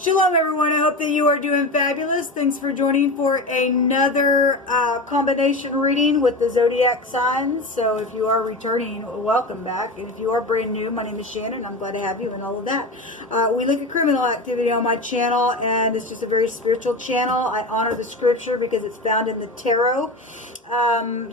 Shalom everyone, I hope that you are doing fabulous. Thanks for joining for another combination reading with the zodiac signs. So if you are returning, welcome back. And if you are brand new, my name is Shannon. I'm glad to have you and all of that. We look at criminal activity on my channel, and it's just a very spiritual channel. I honor the scripture because it's found in the tarot.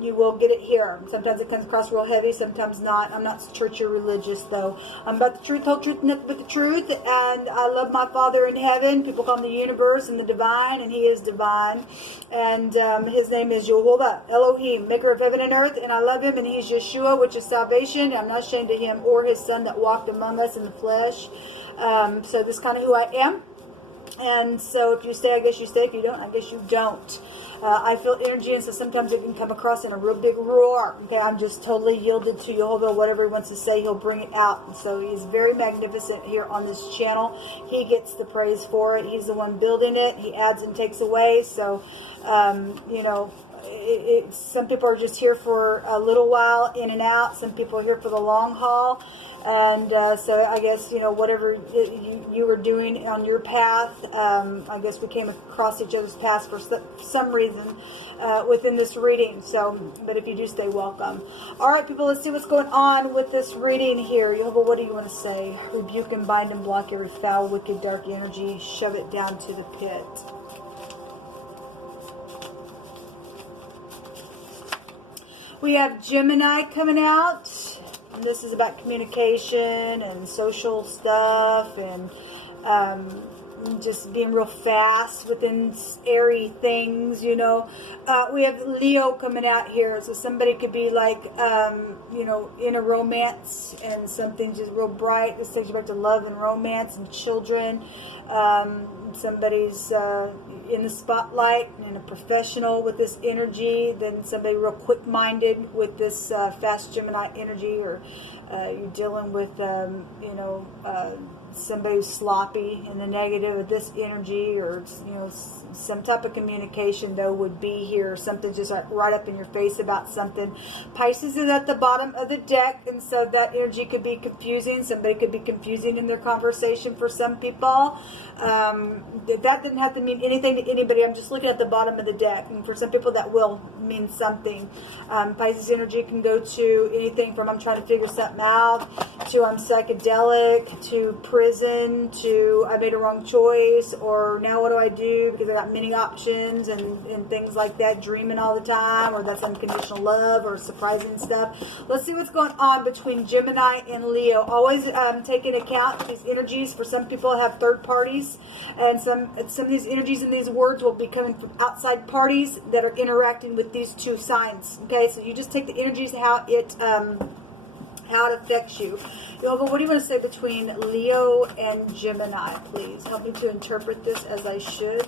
You will get it here. Sometimes it comes across real heavy, sometimes not. I'm not church or religious though. I'm about the truth, whole truth, nothing but the truth. And I love my Father in heaven. People call him the universe and the divine, and he is divine. And his name is Jehovah, Elohim, maker of heaven and earth. And I love him, and he's Yeshua, which is salvation. I'm not ashamed of him or his son that walked among us in the flesh. So this is kind of who I am. And so if you stay, I guess you stay. If you don't, I guess you don't. I feel energy, and so sometimes it can come across in a real big roar. Okay, I'm just totally yielded to Jehovah. Whatever he wants to say, he'll bring it out. And so he's very magnificent here on this channel. He gets the praise for it. He's the one building it. He adds and takes away. So, you know, some people are just here for a little while, in and out. Some people are here for the long haul. And so I guess, you know, whatever you were doing on your path, I guess we came across each other's paths for some reason within this reading. So, but if you do stay, welcome. All right, people, let's see what's going on with this reading here. Jehovah, what do you want to say? Rebuke and bind and block every foul, wicked, dark energy. Shove it down to the pit. We have Gemini coming out. And this is about communication and social stuff and just being real fast within airy things, you know. We have Leo coming out here. So somebody could be like, you know, in a romance and something just real bright. This takes you back to love and romance and children. Somebody's in the spotlight and a professional with this energy, then somebody real quick-minded with this fast Gemini energy, or you're dealing with, you know, somebody who's sloppy in the negative of this energy, or, you know, some type of communication though would be here. Something just right up in your face about something. Pisces is at the bottom of the deck, and so that energy could be confusing. Somebody could be confusing in their conversation for some people. That didn't have to mean anything to anybody. I'm just looking at the bottom of the deck, and for some people that will mean something. Pisces energy can go to anything from I'm trying to figure something out, to I'm psychedelic, to prison, to I made a wrong choice, or now what do I do because I got many options, and things like that, dreaming all the time, or that's unconditional love, or surprising stuff. Let's see what's going on between Gemini and Leo. Always take into account these energies. For some people have third parties, and some of these energies and these words will be coming from outside parties that are interacting with these two signs. Okay, so you just take the energies, how it affects you. Jehovah, what do you want to say between Leo and Gemini, please? Help me to interpret this as I should.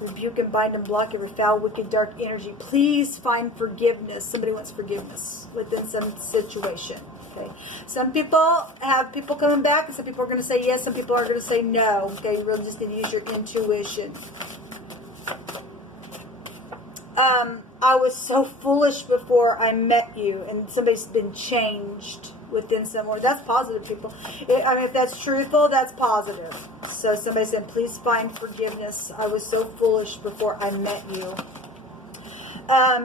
Rebuke and bind and block every foul, wicked, dark energy. Please find forgiveness. Somebody wants forgiveness within some situation. Okay. Some people have people coming back, and some people are going to say yes, some people are going to say no. Okay, you really just need to use your intuition. I was so foolish before I met you, and somebody's been changed within someone. That's positive, people. I mean, if that's truthful, that's positive. So somebody said, please find forgiveness. I was so foolish before I met you.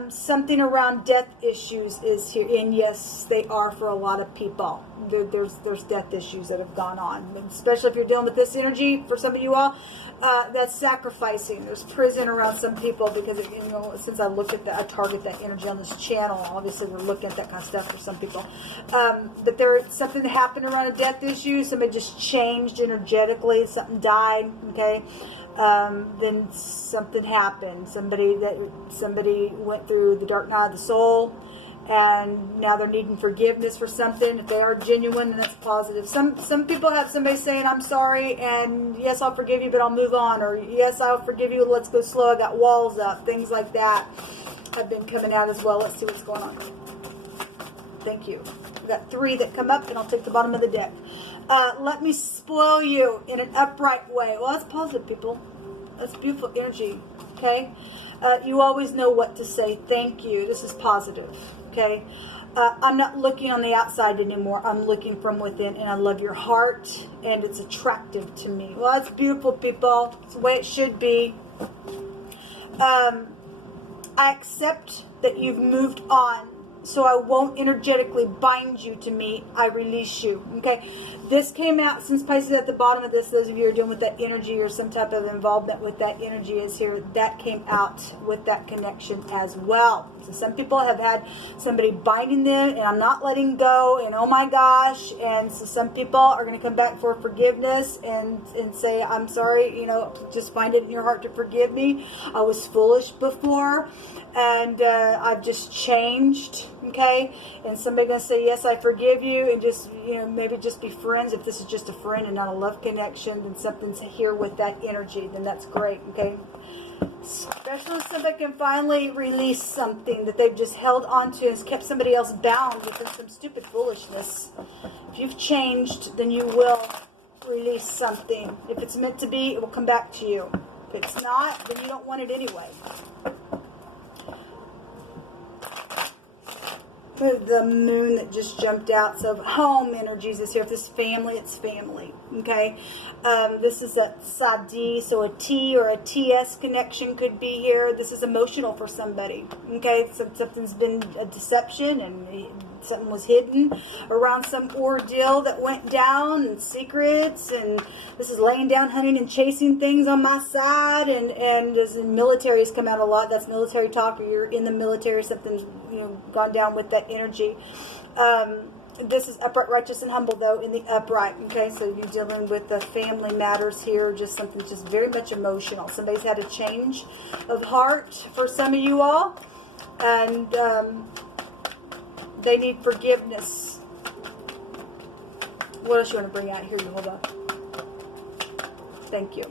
Something around death issues is here, and yes, they are for a lot of people. There's death issues that have gone on, especially if you're dealing with this energy. For some of you all, that's sacrificing. There's prison around some people because, you know, since I look at that, I target that energy on this channel. Obviously, we're looking at that kind of stuff for some people. But there's something that happened around a death issue. Somebody just changed energetically. Something died. Okay. Then something happened. Somebody went through the dark night of the soul, and now they're needing forgiveness for something. If they are genuine, then that's positive. Some people have somebody saying, I'm sorry, and yes, I'll forgive you, but I'll move on, or yes, I'll forgive you, let's go slow, I got walls up. Things like that have been coming out as well. Let's see what's going on. Thank you. We've got 3 that come up, and I'll take the bottom of the deck. Let me spoil you in an upright way. Well, that's positive, people. That's beautiful energy, okay? You always know what to say. Thank you. This is positive, okay? I'm not looking on the outside anymore. I'm looking from within, and I love your heart, and it's attractive to me. Well, it's beautiful, people. It's the way it should be. I accept that you've moved on, so I won't energetically bind you to me. I release you. Okay, this came out, since Pisces at the bottom of this, those of you who are dealing with that energy or some type of involvement with that energy is here, that came out with that connection as well. So some people have had somebody binding them, and I'm not letting go, and oh my gosh. And so some people are going to come back for forgiveness and say, I'm sorry, you know, just find it in your heart to forgive me. I was foolish before, and I've just changed. Okay, and somebody gonna say, yes, I forgive you, and just, you know, maybe just be friends. If this is just a friend and not a love connection, then something's here with that energy, then that's great. Okay, especially if somebody can finally release something that they've just held onto and has kept somebody else bound within some stupid foolishness. If you've changed, then you will release something. If it's meant to be, it will come back to you. If it's not, then you don't want it anyway. The moon that just jumped out. So home energies is here. If this is family, it's family. Okay. This is a Sadi, so a T or a TS connection could be here. This is emotional for somebody. Okay. So something's been a deception, and something was hidden around some ordeal that went down, and secrets, and this is laying down, hunting, and chasing things on my side, and as in military has come out a lot. That's military talk, or you're in the military, something's, you know, gone down with that energy. This is upright, righteous, and humble, though, in the upright. Okay, so you're dealing with the family matters here, just something just very much emotional. Somebody's had a change of heart for some of you all, and they need forgiveness. What else you want to bring out here? You hold up. Thank you.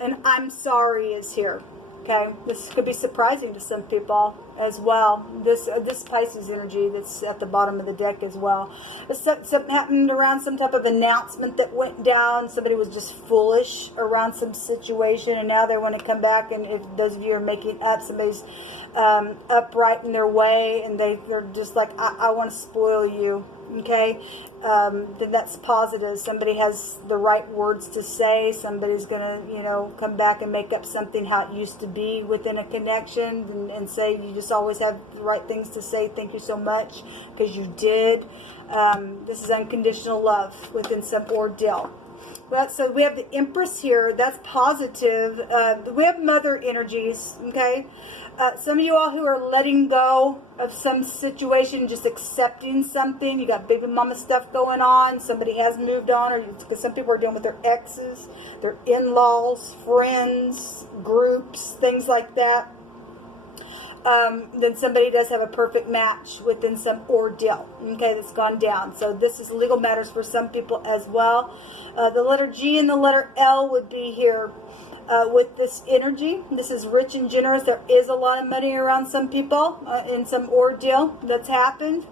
And I'm sorry is here. Okay, this could be surprising to some people as well. This Pisces energy that's at the bottom of the deck as well. Something happened around some type of announcement that went down. Somebody was just foolish around some situation, and now they want to come back. And if those of you are making up, somebody's upright in their way, and they're just like, I want to spoil you. Okay, then that's positive. Somebody has the right words to say. Somebody's gonna, you know, come back and make up something how it used to be within a connection, and say, you just always have the right things to say. Thank you so much, because you did. This is unconditional love within some ordeal. Well, so we have the Empress here. That's positive. We have mother energies. Okay. Some of you all who are letting go of some situation, just accepting something. You got baby mama stuff going on. Somebody has moved on, or because some people are dealing with their exes, their in-laws, friends, groups, things like that. Then somebody does have a perfect match within some ordeal, okay, that's gone down. So this is legal matters for some people as well. The letter G and the letter L would be here. With this energy, this is rich and generous. There is a lot of money around some people in some ordeal that's happened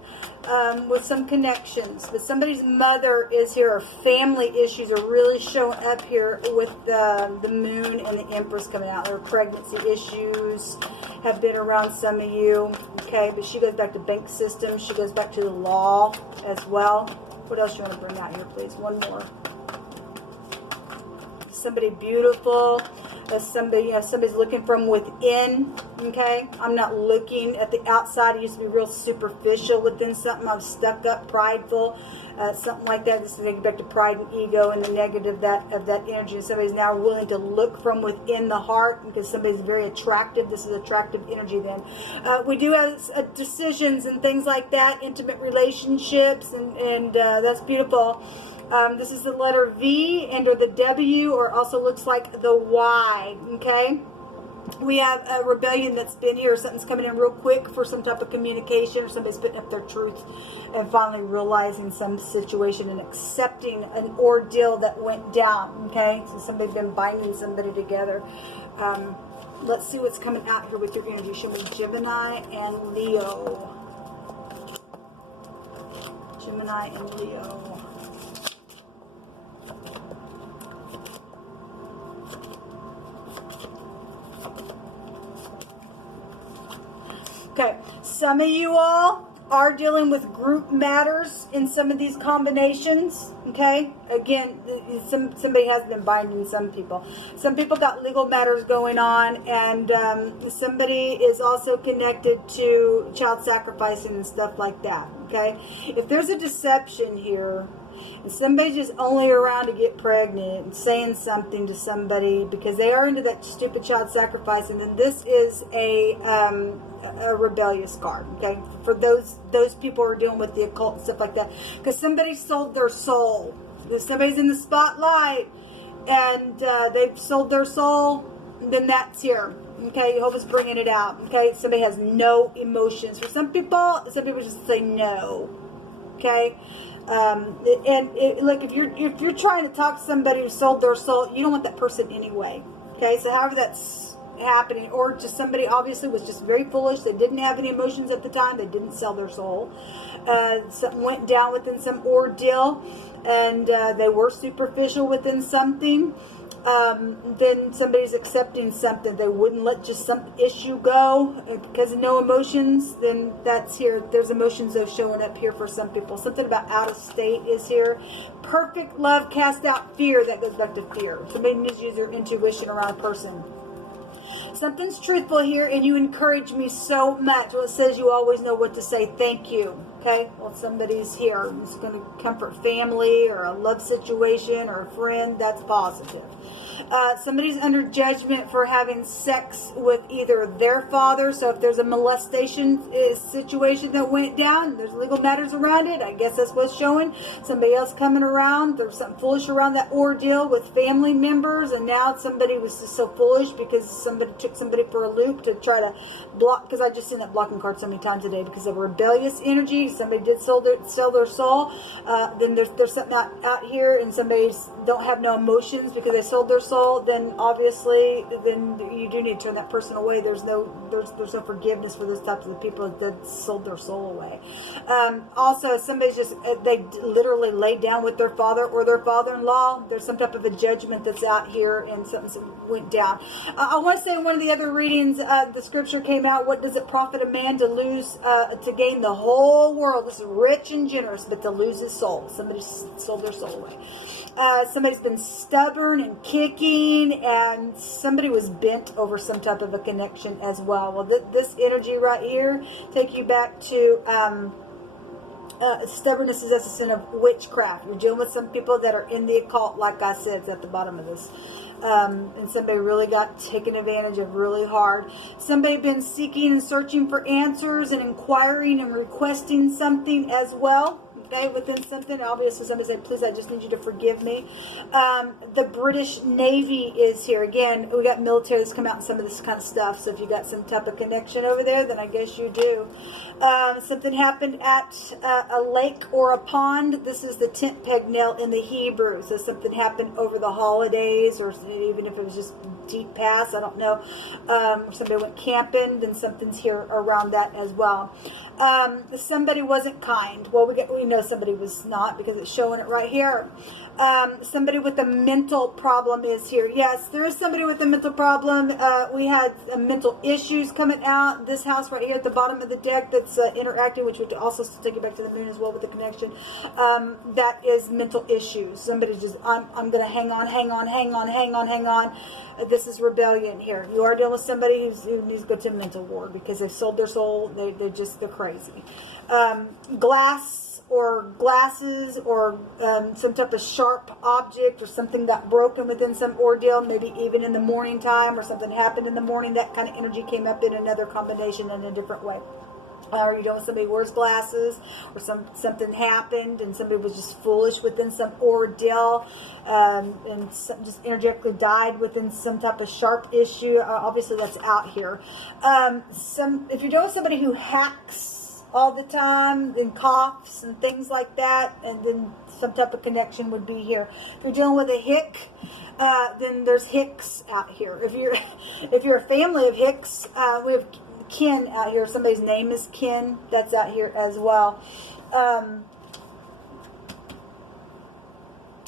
with some connections. But somebody's mother is here, or family issues are really showing up here with the moon and the Empress coming out. Their pregnancy issues have been around some of you. Okay, but she goes back to bank systems. She goes back to the law as well. What else you want to bring out here, please? One more. Somebody beautiful, somebody's looking from within. Okay, I'm not looking at the outside. I used to be real superficial within something. I was stuck up, prideful, something like that. This is taking back to pride and ego and the negative of that energy. And somebody's now willing to look from within the heart, because somebody's very attractive. This is attractive energy. Then we do have decisions and things like that, intimate relationships, and that's beautiful. This is the letter V and or the W, or also looks like the Y. Okay, we have a rebellion that's been here. Something's coming in real quick for some type of communication, or somebody's putting up their truth and finally realizing some situation and accepting an ordeal that went down. Okay, so somebody's been binding somebody together. Let's see what's coming out here with your energy. Show me Gemini and Leo. Gemini and Leo. Okay, some of you all are dealing with group matters in some of these combinations, okay? Again, somebody has been binding some people. Some people got legal matters going on, and somebody is also connected to child sacrificing and stuff like that, okay? If there's a deception here, and somebody's just only around to get pregnant and saying something to somebody because they are into that stupid child sacrifice, and then this is a rebellious card, okay? For those people who are dealing with the occult and stuff like that, because somebody sold their soul. If somebody's in the spotlight and they've sold their soul, then that's here. Okay, Jehovah's bringing it out. Okay, somebody has no emotions. For some people just say no. Okay. Like if you're trying to talk to somebody who sold their soul, you don't want that person anyway. Okay, so however that's happening, or just somebody obviously was just very foolish. They didn't have any emotions at the time. They didn't sell their soul. Something went down within some ordeal, and they were superficial within something. Then somebody's accepting something. They wouldn't let just some issue go because of no emotions. Then that's here. There's emotions that are showing up here for some people. Something about out of state is here. Perfect love cast out fear. That goes back to fear. Somebody needs to use their intuition around a person. Something's truthful here, and you encourage me so much. Well, it says you always know what to say. Thank you. Okay, well, somebody's here. It's going to comfort family or a love situation or a friend. That's positive. Somebody's under judgment for having sex with either their father. So if there's a molestation situation that went down, there's legal matters around it. I guess that's what's showing. Somebody else coming around. There's something foolish around that ordeal with family members. And now somebody was just so foolish because somebody took somebody for a loop to try to block. Because I just seen that blocking card so many times today because of rebellious energy. Somebody did sell their soul. Then there's something out here, and somebody's don't have no emotions because they sold their soul. Then obviously, then you do need to turn that person away. There's no forgiveness for those types of people that sold their soul away. Also, somebody's just they literally laid down with their father or their father-in-law. There's some type of a judgment that's out here, and something went down. I want to say in one of the other readings, the scripture came out. What does it profit a man to lose to gain the whole world? This is rich and generous, but to lose his soul. Somebody sold their soul away. Somebody's been stubborn and kicking, and somebody was bent over some type of a connection as well. Well, this energy right here take you back to stubbornness is as a sin of witchcraft. You're dealing with some people that are in the occult, like I said, it's at the bottom of this. And somebody really got taken advantage of really hard. Somebody been seeking and searching for answers and inquiring and requesting something as well. Okay, within something, obviously somebody said, please, I just need you to forgive me. The British Navy is here. Again, we got military that's come out in some of this kind of stuff. So if you got some type of connection over there, then I guess you do. Something happened at a lake or a pond. This is the tent peg nail in the Hebrew. So something happened over the holidays, or even if it was just deep past, I don't know. Somebody went camping, then something's here around that as well. Somebody wasn't kind. Well, we know somebody was not because it's showing it right here. Somebody with a mental problem is here. Yes, there is somebody with a mental problem. We had mental issues coming out. This house right here at the bottom of the deck that's interacting, which would also take you back to the moon as well with the connection. That is mental issues. Somebody just, I'm going to hang on. This is rebellion here. You are dealing with somebody who needs to go to a mental ward because they've sold their soul. They're crazy. Glass or glasses or some type of sharp object or something got broken within some ordeal, maybe even in the morning time, or something happened in the morning. That kind of energy came up in another combination in a different way. Or you know, somebody wears glasses, or something happened and somebody was just foolish within some ordeal, and just energetically died within some type of sharp issue. Obviously, that's out here. If you're dealing with somebody who hacks all the time and coughs and things like that, and then some type of connection would be here. If you're dealing with a hick, then there's hicks out here. If you're a family of hicks, we have kin out here. Somebody's name is kin. That's out here as well.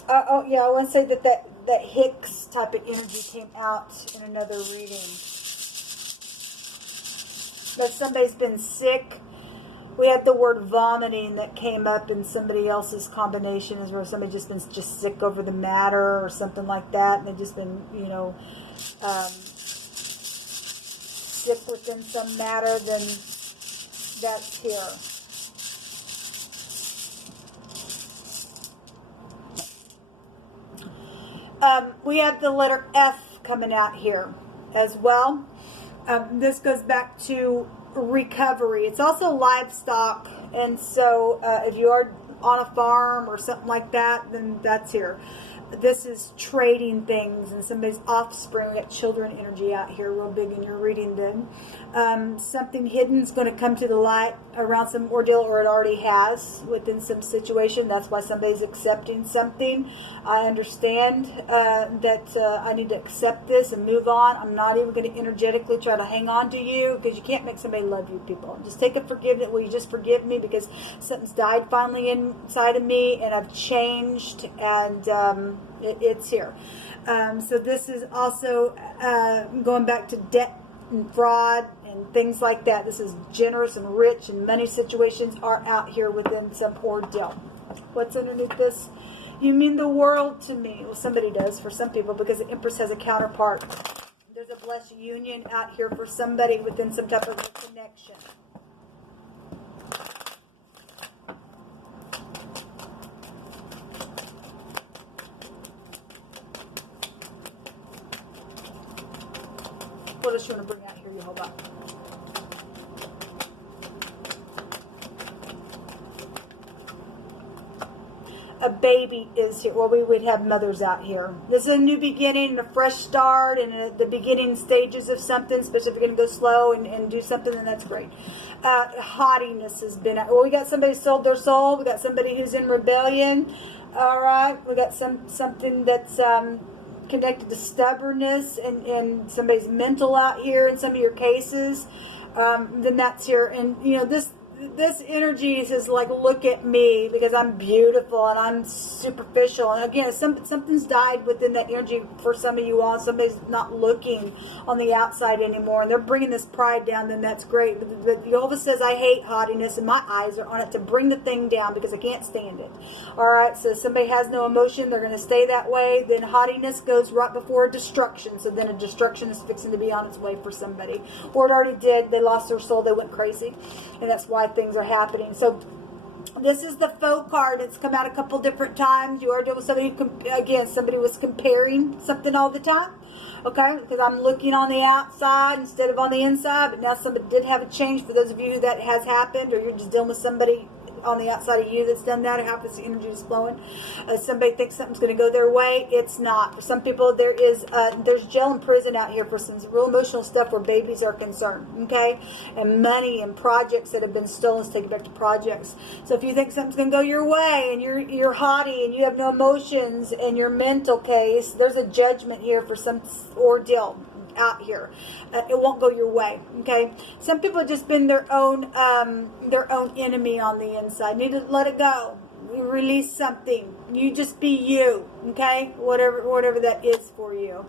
Oh yeah, I want to say that Hicks type of energy came out in another reading. That somebody's been sick We had the word vomiting that came up in somebody else's combination, is where somebody just been just sick over the matter or something like that, and they've just been, you know, sick within some matter. Then that's here. We have the letter F coming out here as well. This goes back to recovery. It's also livestock, and so if you are on a farm or something like that, then that's here. This is trading things and somebody's offspring. We got children energy out here real big in your reading then. Something hidden is going to come to the light around some ordeal, or it already has within some situation. That's why somebody's accepting something. I understand that I need to accept this and move on. I'm not even going to energetically try to hang on to you, because you can't make somebody love you, people. Just take a forgiveness. Will you just forgive me, because something's died finally inside of me, and I've changed, and it's here. So this is also going back to debt and fraud and things like that. This is generous and rich, and money situations are out here within some ordeal. What's underneath this? You mean the world to me. Well, somebody does for some people, because the Empress has a counterpart. There's a blessed union out here for somebody within some type of a connection. What else you want to bring out here? You hold up. A baby is here. Well, we would have mothers out here. This is a new beginning and a fresh start, and the beginning stages of something, especially if you're going to go slow and do something, then that's great. Haughtiness has been out. Well, we got somebody who sold their soul. We got somebody who's in rebellion. All right. We got something that's connected to stubbornness and somebody's mental out here in some of your cases. Then that's here. And, you know, this energy says, like, look at me, because I'm beautiful and I'm superficial. And again, something's died within that energy for some of you all. Somebody's not looking on the outside anymore, and they're bringing this pride down. Then that's great. But Jehovah says, I hate haughtiness, and my eyes are on it to bring the thing down, because I can't stand it. All right, so somebody has no emotion, they're going to stay that way. Then haughtiness goes right before destruction. So then a destruction is fixing to be on its way for somebody, or it already did. They lost their soul, they went crazy, and that's why things are happening. So this is the faux card. It's come out a couple different times. You are dealing with somebody who, again, somebody was comparing something all the time. Okay, because I'm looking on the outside instead of on the inside. But now somebody did have a change. For those of you who that has happened, or you're just dealing with somebody on the outside of you that's done that, or half this energy is flowing. Somebody thinks something's going to go their way. It's not. For some people, there's jail and prison out here for some real emotional stuff where babies are concerned. Okay, and money and projects that have been stolen. Let's take it back to projects. So if you think something's going to go your way, and you're haughty and you have no emotions in your mental case, there's a judgment here for some ordeal out here. It won't go your way. Okay, some people have just been their own enemy on the inside. Need to let it go. Release something. You just be you. Okay, whatever that is for you.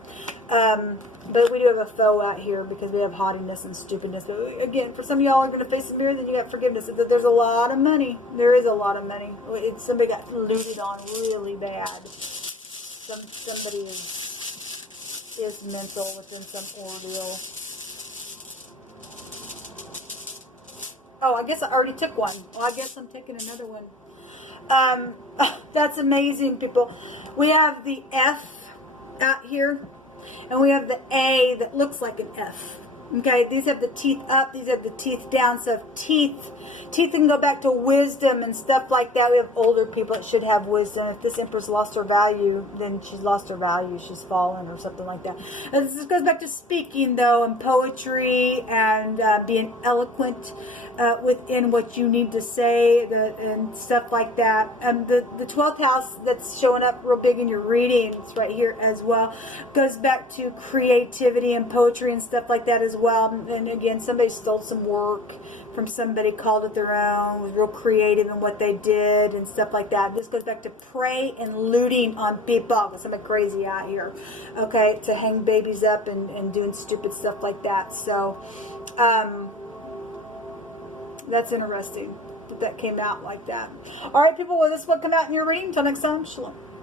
But we do have a foe out here, because we have haughtiness and stupidness. But again, for some of y'all are going to face the mirror, then you got forgiveness. There's a lot of money. There is a lot of money. Somebody got looted on really bad. Somebody is mental within some ordeal. Oh, I guess I already took one. Well, I guess I'm taking another one. That's amazing, people. We have the F out here, and we have the A that looks like an F. Okay, these have the teeth up, these have the teeth down. So teeth can go back to wisdom and stuff like that. We have older people that should have wisdom. If this Empress lost her value, then she's lost her value. She's fallen or something like that. And this goes back to speaking, though, and poetry, and being eloquent within what you need to say, and stuff like that. And the 12th house that's showing up real big in your readings right here as well goes back to creativity and poetry and stuff like that as well. And again, somebody stole some work from somebody, called it their own, was real creative in what they did and stuff like that. This goes back to prey and looting on people. Somebody crazy out here, okay, to hang babies up and doing stupid stuff like that. So that's interesting. that came out like that. All right, people, well, this will come out in your reading. Until next time, shalom.